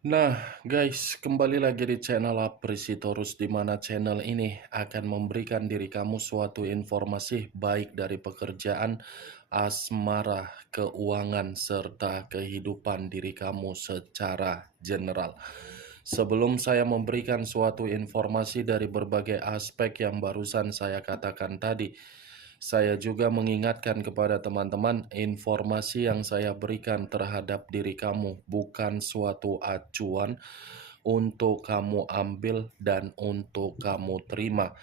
Nah, guys, kembali lagi di channel Apresitorus, di mana channel ini akan memberikan diri kamu suatu informasi baik dari pekerjaan, asmara, keuangan, serta kehidupan diri kamu secara general. Sebelum saya memberikan suatu informasi dari berbagai aspek yang barusan saya katakan tadi, saya juga mengingatkan kepada teman-teman, informasi yang saya berikan terhadap diri kamu bukan suatu acuan untuk kamu ambil dan untuk kamu terima.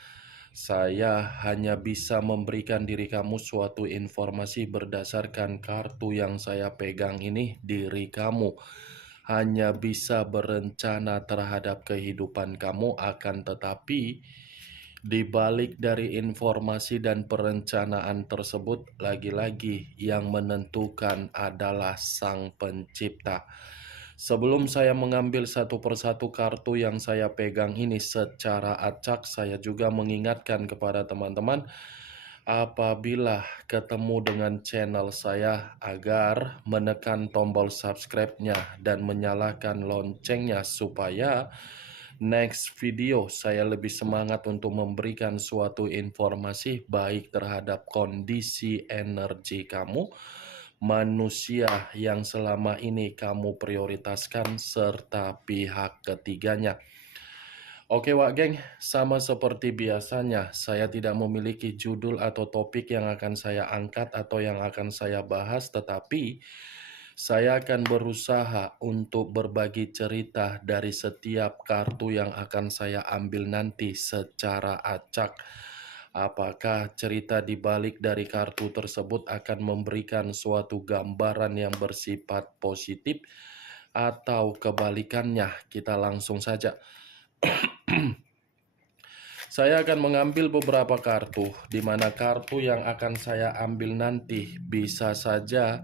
Saya hanya bisa memberikan diri kamu suatu informasi berdasarkan kartu yang saya pegang ini. Diri kamu hanya bisa berencana terhadap kehidupan kamu, akan tetapi di balik dari informasi dan perencanaan tersebut, lagi-lagi yang menentukan adalah Sang Pencipta. Sebelum saya mengambil satu persatu kartu yang saya pegang ini secara acak, saya juga mengingatkan kepada teman-teman, apabila ketemu dengan channel saya, agar menekan tombol subscribe-nya dan menyalakan loncengnya supaya next video saya lebih semangat untuk memberikan suatu informasi baik terhadap kondisi energi kamu, manusia yang selama ini kamu prioritaskan, serta pihak ketiganya. Oke Wak Geng, sama seperti biasanya, saya tidak memiliki judul atau topik yang akan saya angkat atau yang akan saya bahas, tetapi saya akan berusaha untuk berbagi cerita dari setiap kartu yang akan saya ambil nanti secara acak. Apakah cerita di balik dari kartu tersebut akan memberikan suatu gambaran yang bersifat positif atau kebalikannya? Kita langsung saja. Saya akan mengambil beberapa kartu, di mana kartu yang akan saya ambil nanti bisa saja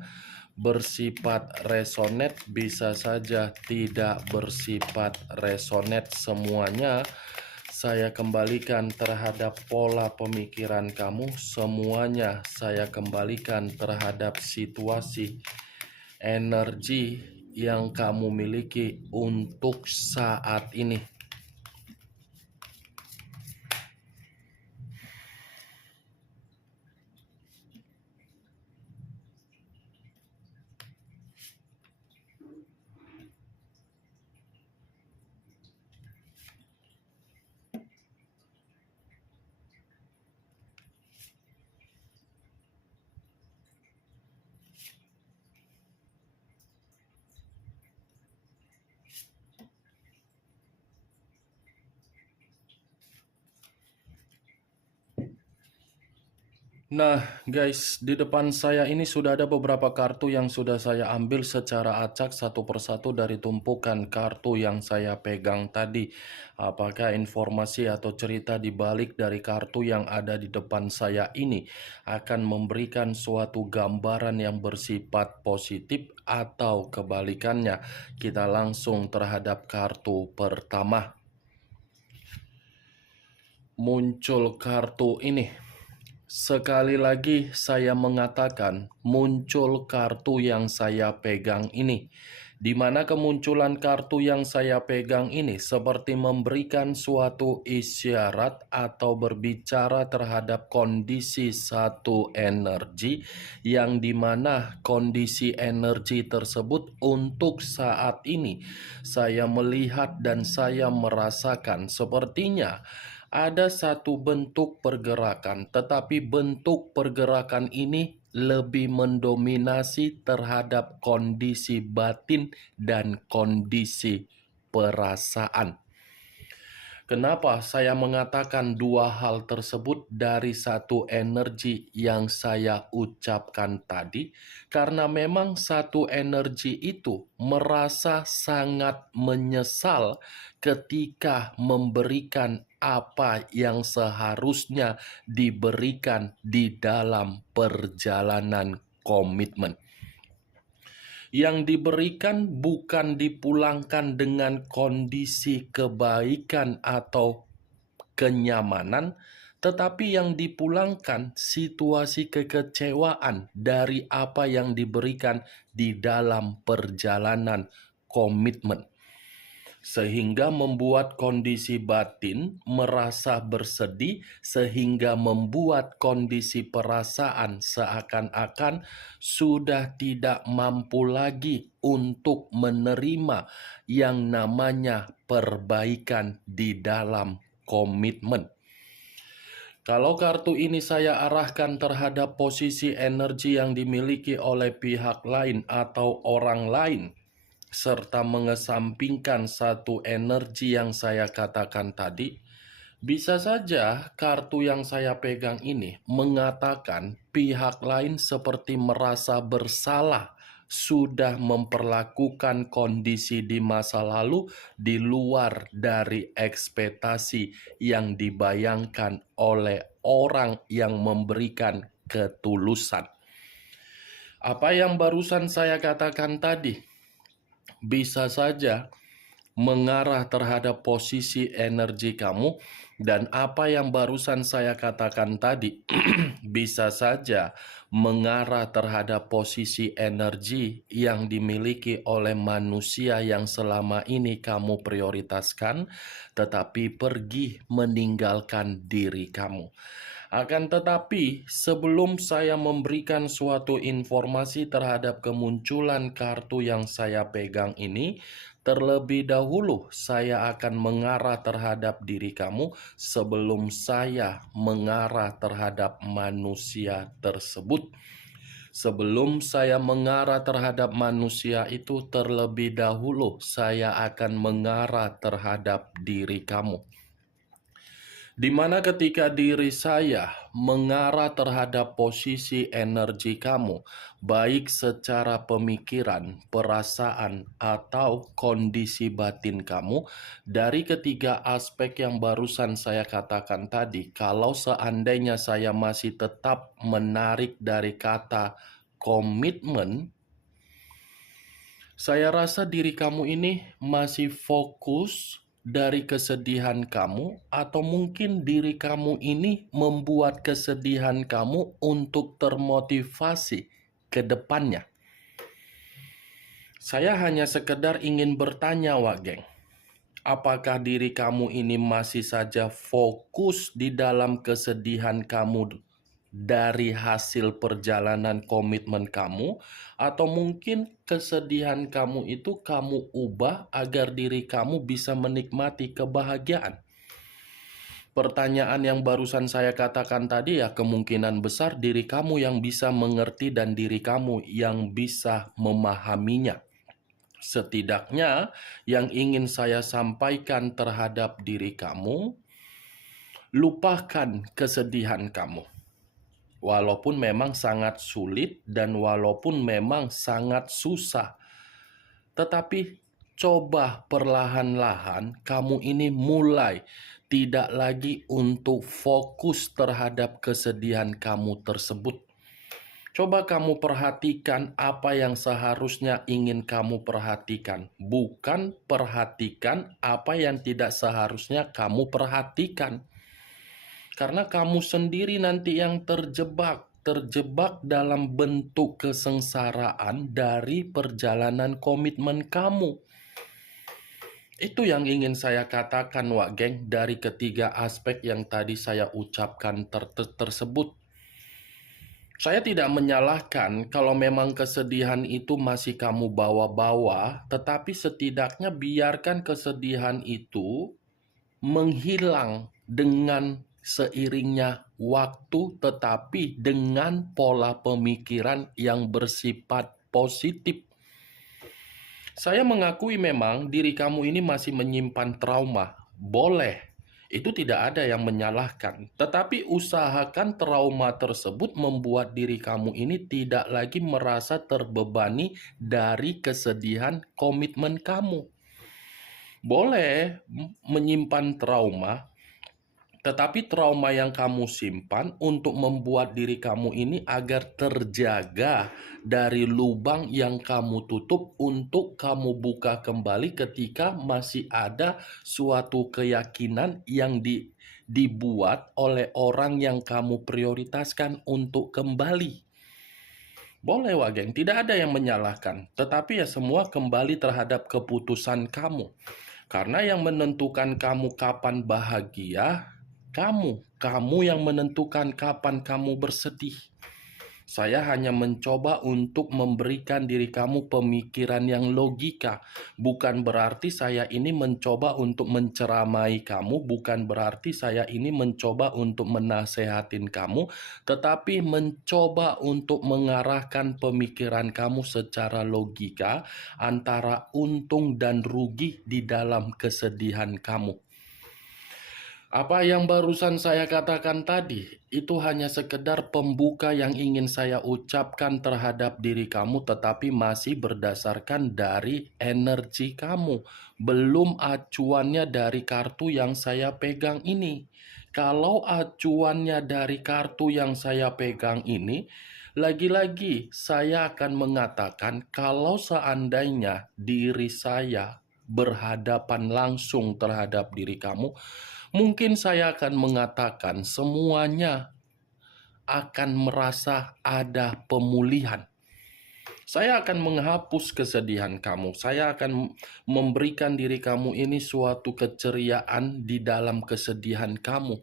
bersifat resonate, bisa saja tidak bersifat resonate. Semuanya saya kembalikan terhadap pola pemikiran kamu, semuanya saya kembalikan terhadap situasi energi yang kamu miliki untuk saat ini. Nah, guys, di depan saya ini sudah ada beberapa kartu yang sudah saya ambil secara acak satu persatu dari tumpukan kartu yang saya pegang tadi. Apakah informasi atau cerita di balik dari kartu yang ada di depan saya ini akan memberikan suatu gambaran yang bersifat positif atau kebalikannya? Kita langsung terhadap kartu pertama. Muncul kartu ini. Sekali lagi saya mengatakan, muncul kartu yang saya pegang ini. Di mana kemunculan kartu yang saya pegang ini seperti memberikan suatu isyarat atau berbicara terhadap kondisi satu energi, yang dimana kondisi energi tersebut untuk saat ini saya melihat dan saya merasakan sepertinya ada satu bentuk pergerakan, tetapi bentuk pergerakan ini lebih mendominasi terhadap kondisi batin dan kondisi perasaan. Kenapa saya mengatakan dua hal tersebut dari satu energi yang saya ucapkan tadi? Karena memang satu energi itu merasa sangat menyesal ketika memberikan apa yang seharusnya diberikan di dalam perjalanan komitmen. Yang diberikan bukan dipulangkan dengan kondisi kebaikan atau kenyamanan, tetapi yang dipulangkan situasi kekecewaan dari apa yang diberikan di dalam perjalanan komitmen. sehingga membuat kondisi batin merasa bersedih, sehingga membuat kondisi perasaan seakan-akan sudah tidak mampu lagi untuk menerima yang namanya perbaikan di dalam komitmen. Kalau kartu ini saya arahkan terhadap posisi energi yang dimiliki oleh pihak lain atau orang lain, serta mengesampingkan satu energi yang saya katakan tadi, bisa saja kartu yang saya pegang ini mengatakan pihak lain seperti merasa bersalah sudah memperlakukan kondisi di masa lalu di luar dari ekspektasi yang dibayangkan oleh orang yang memberikan ketulusan. Apa yang barusan saya katakan tadi bisa saja mengarah terhadap posisi energi kamu, dan apa yang barusan saya katakan tadi bisa saja mengarah terhadap posisi energi yang dimiliki oleh manusia yang selama ini kamu prioritaskan, tetapi pergi meninggalkan diri kamu. Akan tetapi, sebelum saya memberikan suatu informasi terhadap kemunculan kartu yang saya pegang ini, terlebih dahulu saya akan mengarah terhadap diri kamu sebelum saya mengarah terhadap manusia tersebut. Sebelum saya mengarah terhadap manusia itu, terlebih dahulu saya akan mengarah terhadap diri kamu. Di mana ketika diri saya mengarah terhadap posisi energi kamu, baik secara pemikiran, perasaan, atau kondisi batin kamu, dari ketiga aspek yang barusan saya katakan tadi, kalau seandainya saya masih tetap menarik dari kata komitmen, saya rasa diri kamu ini masih fokus dari kesedihan kamu, atau mungkin diri kamu ini membuat kesedihan kamu untuk termotivasi ke depannya. Saya hanya sekedar ingin bertanya, Wak Geng. Apakah diri kamu ini masih saja fokus di dalam kesedihan kamu dari hasil perjalanan komitmen kamu, atau mungkin kesedihan kamu itu kamu ubah agar diri kamu bisa menikmati kebahagiaan? Pertanyaan yang barusan saya katakan tadi ya, kemungkinan besar diri kamu yang bisa mengerti dan diri kamu yang bisa memahaminya. Setidaknya yang ingin saya sampaikan terhadap diri kamu, lupakan kesedihan kamu. Walaupun memang sangat sulit dan walaupun memang sangat susah, tetapi coba perlahan-lahan kamu ini mulai tidak lagi untuk fokus terhadap kesedihan kamu tersebut. Coba kamu perhatikan apa yang seharusnya ingin kamu perhatikan, bukan perhatikan apa yang tidak seharusnya kamu perhatikan. Karena kamu sendiri nanti yang terjebak dalam bentuk kesengsaraan dari perjalanan komitmen kamu. Itu yang ingin saya katakan, Wak Geng, dari ketiga aspek yang tadi saya ucapkan tersebut. Saya tidak menyalahkan kalau memang kesedihan itu masih kamu bawa-bawa, tetapi setidaknya biarkan kesedihan itu menghilang dengan seiringnya waktu, tetapi dengan pola pemikiran yang bersifat positif. Saya mengakui memang diri kamu ini masih menyimpan trauma. Boleh, itu tidak ada yang menyalahkan. Tetapi usahakan trauma tersebut membuat diri kamu ini tidak lagi merasa terbebani dari kesedihan komitmen kamu. Boleh menyimpan trauma, tetapi trauma yang kamu simpan untuk membuat diri kamu ini agar terjaga dari lubang yang kamu tutup untuk kamu buka kembali ketika masih ada suatu keyakinan yang dibuat oleh orang yang kamu prioritaskan untuk kembali. Boleh, Wak Geng, tidak ada yang menyalahkan, tetapi ya semua kembali terhadap keputusan kamu. Karena yang menentukan kamu kapan bahagia, kamu yang menentukan kapan kamu bersedih. Saya hanya mencoba untuk memberikan diri kamu pemikiran yang logika. Bukan berarti saya ini mencoba untuk menceramai kamu, bukan berarti saya ini mencoba untuk menasehatin kamu, tetapi mencoba untuk mengarahkan pemikiran kamu secara logika antara untung dan rugi di dalam kesedihan kamu. Apa yang barusan saya katakan tadi, itu hanya sekedar pembuka yang ingin saya ucapkan terhadap diri kamu, tetapi masih berdasarkan dari energi kamu. Belum acuannya dari kartu yang saya pegang ini. Kalau acuannya dari kartu yang saya pegang ini, lagi-lagi saya akan mengatakan kalau seandainya diri saya berhadapan langsung terhadap diri kamu, mungkin saya akan mengatakan semuanya akan merasa ada pemulihan. Saya akan menghapus kesedihan kamu. Saya akan memberikan diri kamu ini suatu keceriaan di dalam kesedihan kamu.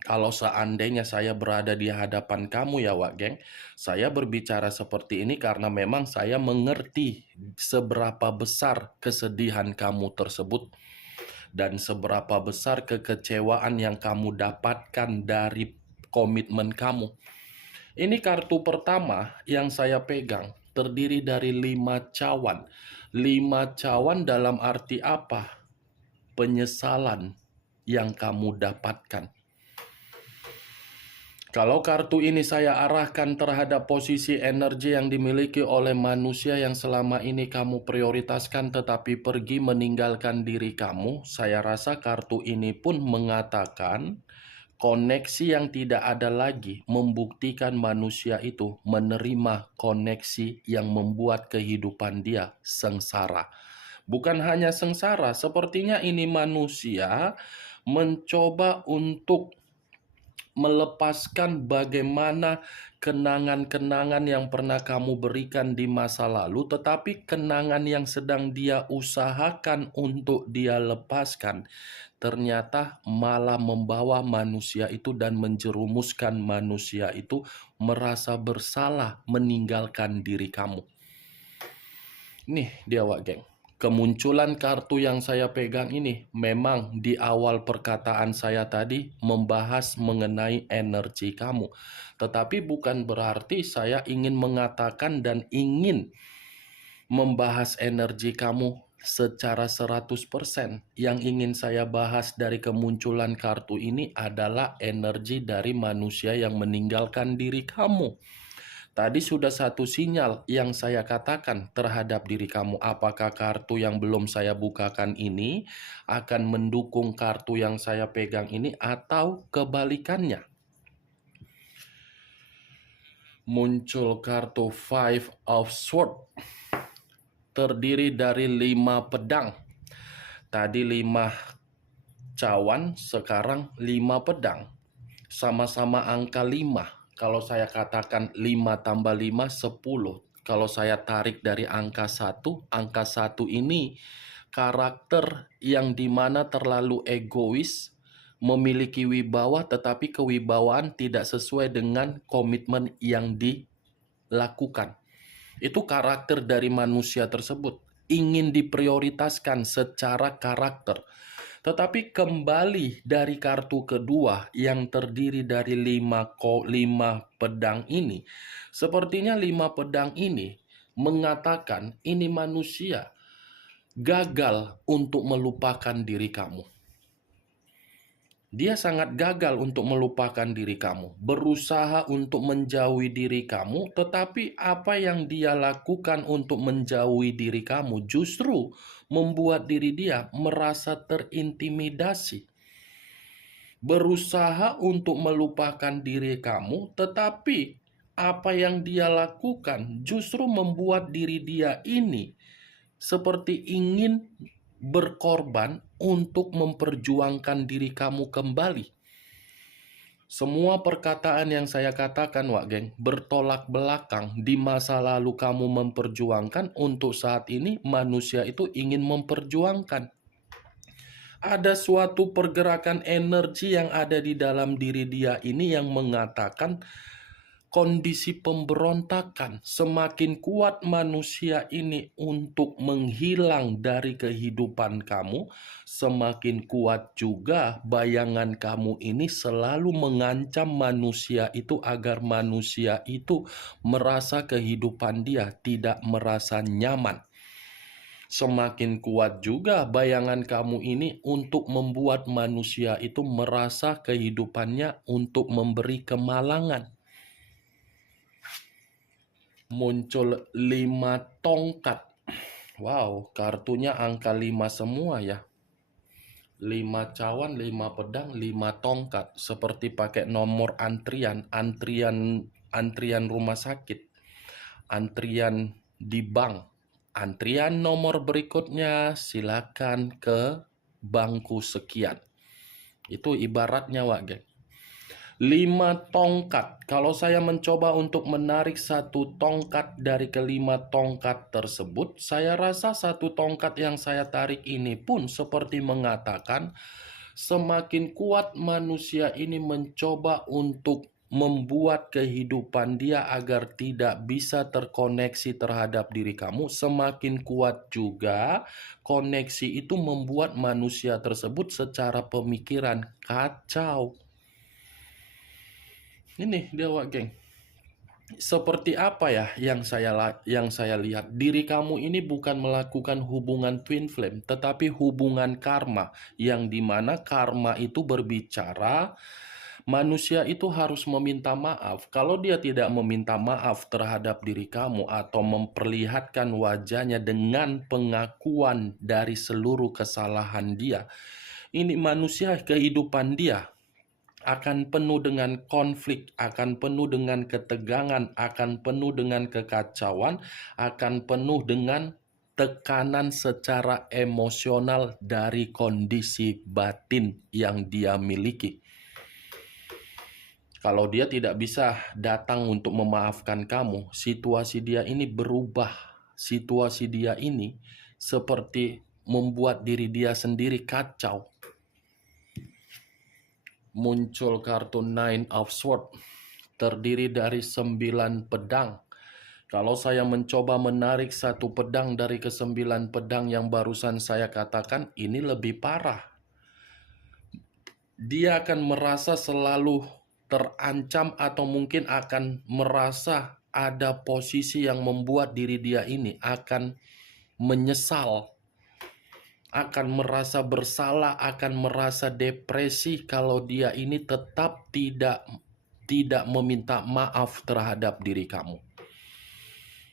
Kalau seandainya saya berada di hadapan kamu ya Wak Geng, saya berbicara seperti ini karena memang saya mengerti seberapa besar kesedihan kamu tersebut dan seberapa besar kekecewaan yang kamu dapatkan dari komitmen kamu. Ini kartu pertama yang saya pegang, terdiri dari 5 cawan. 5 cawan dalam arti apa? Penyesalan yang kamu dapatkan. Kalau kartu ini saya arahkan terhadap posisi energi yang dimiliki oleh manusia yang selama ini kamu prioritaskan tetapi pergi meninggalkan diri kamu, saya rasa kartu ini pun mengatakan koneksi yang tidak ada lagi membuktikan manusia itu menerima koneksi yang membuat kehidupan dia sengsara. Bukan hanya sengsara, sepertinya ini manusia mencoba untuk melepaskan bagaimana kenangan-kenangan yang pernah kamu berikan di masa lalu, tetapi kenangan yang sedang dia usahakan untuk dia lepaskan, ternyata malah membawa manusia itu dan menjerumuskan manusia itu merasa bersalah meninggalkan diri kamu. Nih dia Wak Geng. Kemunculan kartu yang saya pegang ini memang di awal perkataan saya tadi membahas mengenai energi kamu. Tetapi bukan berarti saya ingin mengatakan dan ingin membahas energi kamu secara 100%. Yang ingin saya bahas dari kemunculan kartu ini adalah energi dari manusia yang meninggalkan diri kamu. Tadi sudah satu sinyal yang saya katakan terhadap diri kamu. Apakah kartu yang belum saya bukakan ini akan mendukung kartu yang saya pegang ini atau kebalikannya? Muncul kartu Five of Swords. Terdiri dari 5 pedang. Tadi 5 cawan, sekarang 5 pedang. Sama-sama angka 5. Kalau saya katakan 5 tambah 5, 10. Kalau saya tarik dari angka 1 ini karakter yang dimana terlalu egois, memiliki wibawa tetapi kewibawaan tidak sesuai dengan komitmen yang dilakukan. Itu karakter dari manusia tersebut. Ingin diprioritaskan secara karakter. Tetapi kembali dari kartu kedua yang terdiri dari 5 pedang ini, sepertinya 5 pedang ini mengatakan ini manusia gagal untuk melupakan diri kamu. Dia sangat gagal untuk melupakan diri kamu, berusaha untuk menjauhi diri kamu, tetapi apa yang dia lakukan untuk menjauhi diri kamu justru membuat diri dia merasa terintimidasi. Berusaha untuk melupakan diri kamu, tetapi apa yang dia lakukan justru membuat diri dia ini seperti ingin berkorban untuk memperjuangkan diri kamu kembali. Semua perkataan yang saya katakan, Wak Geng, bertolak belakang. Di masa lalu kamu memperjuangkan, untuk saat ini manusia itu ingin memperjuangkan. Ada suatu pergerakan energi yang ada di dalam diri dia ini yang mengatakan kondisi pemberontakan. Semakin kuat manusia ini untuk menghilang dari kehidupan kamu, semakin kuat juga bayangan kamu ini selalu mengancam manusia itu agar manusia itu merasa kehidupan dia tidak merasa nyaman. Semakin kuat juga bayangan kamu ini untuk membuat manusia itu merasa kehidupannya untuk memberi kemalangan. Muncul 5 tongkat. Wow, kartunya angka 5 semua ya. 5 cawan, 5 pedang, 5 tongkat. Seperti pakai nomor antrian rumah sakit, antrian di bank. Antrian nomor berikutnya silakan ke bangku sekian. Itu ibaratnya, Wak, geng. 5 tongkat. Kalau saya mencoba untuk menarik satu tongkat dari kelima tongkat tersebut, saya rasa satu tongkat yang saya tarik ini pun seperti mengatakan semakin kuat manusia ini mencoba untuk membuat kehidupan dia agar tidak bisa terkoneksi terhadap diri kamu, semakin kuat juga koneksi itu membuat manusia tersebut secara pemikiran kacau. Ini dia, Wak, geng. Seperti apa ya yang saya lihat? Diri kamu ini bukan melakukan hubungan twin flame, tetapi hubungan karma, yang dimana karma itu berbicara manusia itu harus meminta maaf. Kalau dia tidak meminta maaf terhadap diri kamu atau memperlihatkan wajahnya dengan pengakuan dari seluruh kesalahan dia, ini manusia kehidupan dia akan penuh dengan konflik, akan penuh dengan ketegangan, akan penuh dengan kekacauan, akan penuh dengan tekanan secara emosional dari kondisi batin yang dia miliki. Kalau dia tidak bisa datang untuk memaafkan kamu, situasi dia ini berubah. Situasi dia ini seperti membuat diri dia sendiri kacau. Muncul kartu Nine of Swords, terdiri dari 9 pedang. Kalau saya mencoba menarik satu pedang dari ke-9 pedang yang barusan saya katakan, ini lebih parah. Dia akan merasa selalu terancam atau mungkin akan merasa ada posisi yang membuat diri dia ini akan menyesal, akan merasa bersalah, akan merasa depresi kalau dia ini tetap tidak meminta maaf terhadap diri kamu.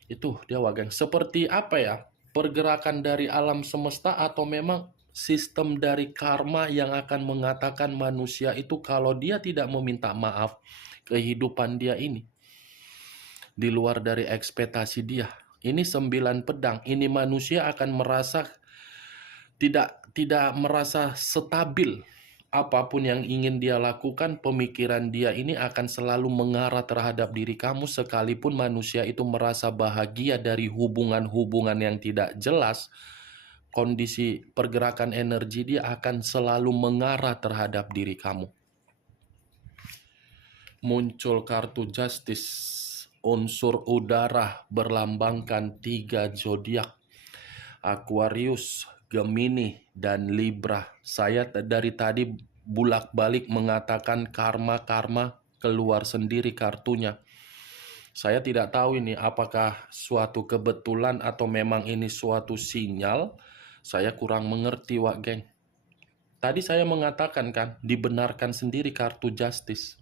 Itu dia, Wagang. Seperti apa ya? Pergerakan dari alam semesta atau memang sistem dari karma yang akan mengatakan manusia itu kalau dia tidak meminta maaf, kehidupan dia ini di luar dari ekspektasi dia. Ini 9 pedang. Ini manusia akan merasa tidak merasa stabil. Apapun yang ingin dia lakukan, pemikiran dia ini akan selalu mengarah terhadap diri kamu, sekalipun manusia itu merasa bahagia dari hubungan-hubungan yang tidak jelas. Kondisi pergerakan energi dia akan selalu mengarah terhadap diri kamu. Muncul kartu Justice, unsur udara berlambangkan 3 zodiak, Aquarius, Gemini, dan Libra. Saya dari tadi bulak-balik mengatakan karma keluar sendiri kartunya. Saya tidak tahu ini apakah suatu kebetulan atau memang ini suatu sinyal. Saya kurang mengerti, Wak, geng. Tadi saya mengatakan kan, dibenarkan sendiri kartu Justice.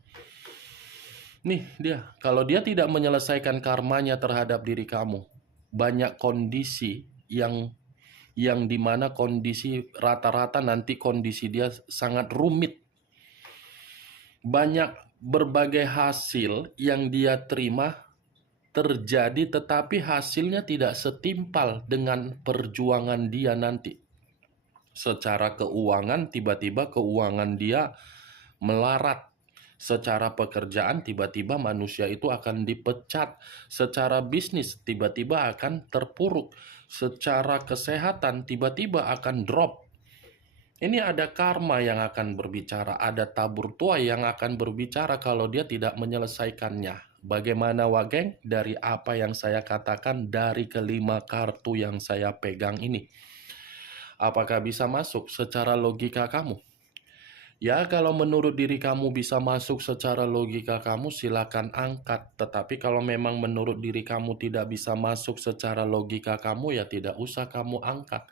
Nih dia, kalau dia tidak menyelesaikan karmanya terhadap diri kamu, banyak kondisi yang dimana kondisi rata-rata nanti kondisi dia sangat rumit. Banyak berbagai hasil yang dia terima terjadi, tetapi hasilnya tidak setimpal dengan perjuangan dia nanti. Secara keuangan, tiba-tiba keuangan dia melarat. Secara pekerjaan, tiba-tiba manusia itu akan dipecat. Secara bisnis, tiba-tiba akan terpuruk. Secara kesehatan, tiba-tiba akan drop. Ini ada karma yang akan berbicara, ada tabur tuai yang akan berbicara kalau dia tidak menyelesaikannya. Bagaimana Wageng dari apa yang saya katakan dari kelima kartu yang saya pegang ini? Apakah bisa masuk secara logika kamu? Ya, kalau menurut diri kamu bisa masuk secara logika kamu, silakan angkat. Tetapi kalau memang menurut diri kamu tidak bisa masuk secara logika kamu, ya tidak usah kamu angkat.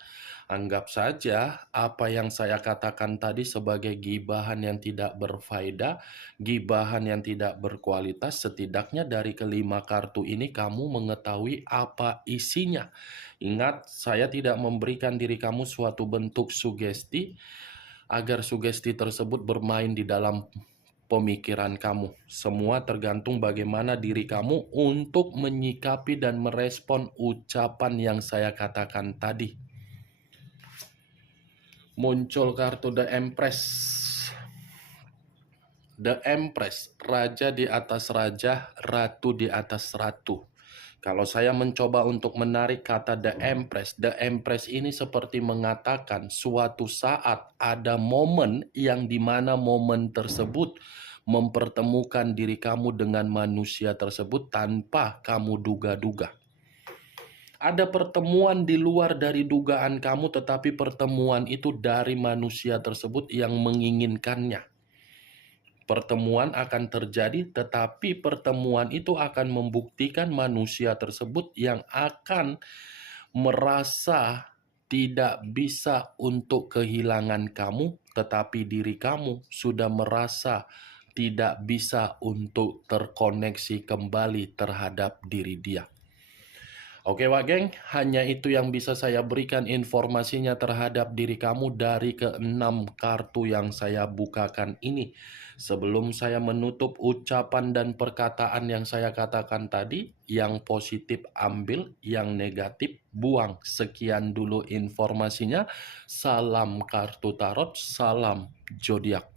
Anggap saja apa yang saya katakan tadi sebagai gibahan yang tidak berfaedah, gibahan yang tidak berkualitas. Setidaknya dari kelima kartu ini kamu mengetahui apa isinya. Ingat, saya tidak memberikan diri kamu suatu bentuk sugesti agar sugesti tersebut bermain di dalam pemikiran kamu. Semua tergantung bagaimana diri kamu untuk menyikapi dan merespon ucapan yang saya katakan tadi. Muncul kartu The Empress. The Empress, raja di atas raja, ratu di atas ratu. Kalau saya mencoba untuk menarik kata The Empress ini seperti mengatakan suatu saat ada momen yang dimana momen tersebut mempertemukan diri kamu dengan manusia tersebut tanpa kamu duga-duga. Ada pertemuan di luar dari dugaan kamu, tetapi pertemuan itu dari manusia tersebut yang menginginkannya. Pertemuan akan terjadi, tetapi pertemuan itu akan membuktikan manusia tersebut yang akan merasa tidak bisa untuk kehilangan kamu, tetapi diri kamu sudah merasa tidak bisa untuk terkoneksi kembali terhadap diri dia. Oke Wak Geng, hanya itu yang bisa saya berikan informasinya terhadap diri kamu dari keenam kartu yang saya bukakan ini. Sebelum saya menutup ucapan dan perkataan yang saya katakan tadi, yang positif ambil, yang negatif buang. Sekian dulu informasinya. Salam kartu tarot, salam zodiak.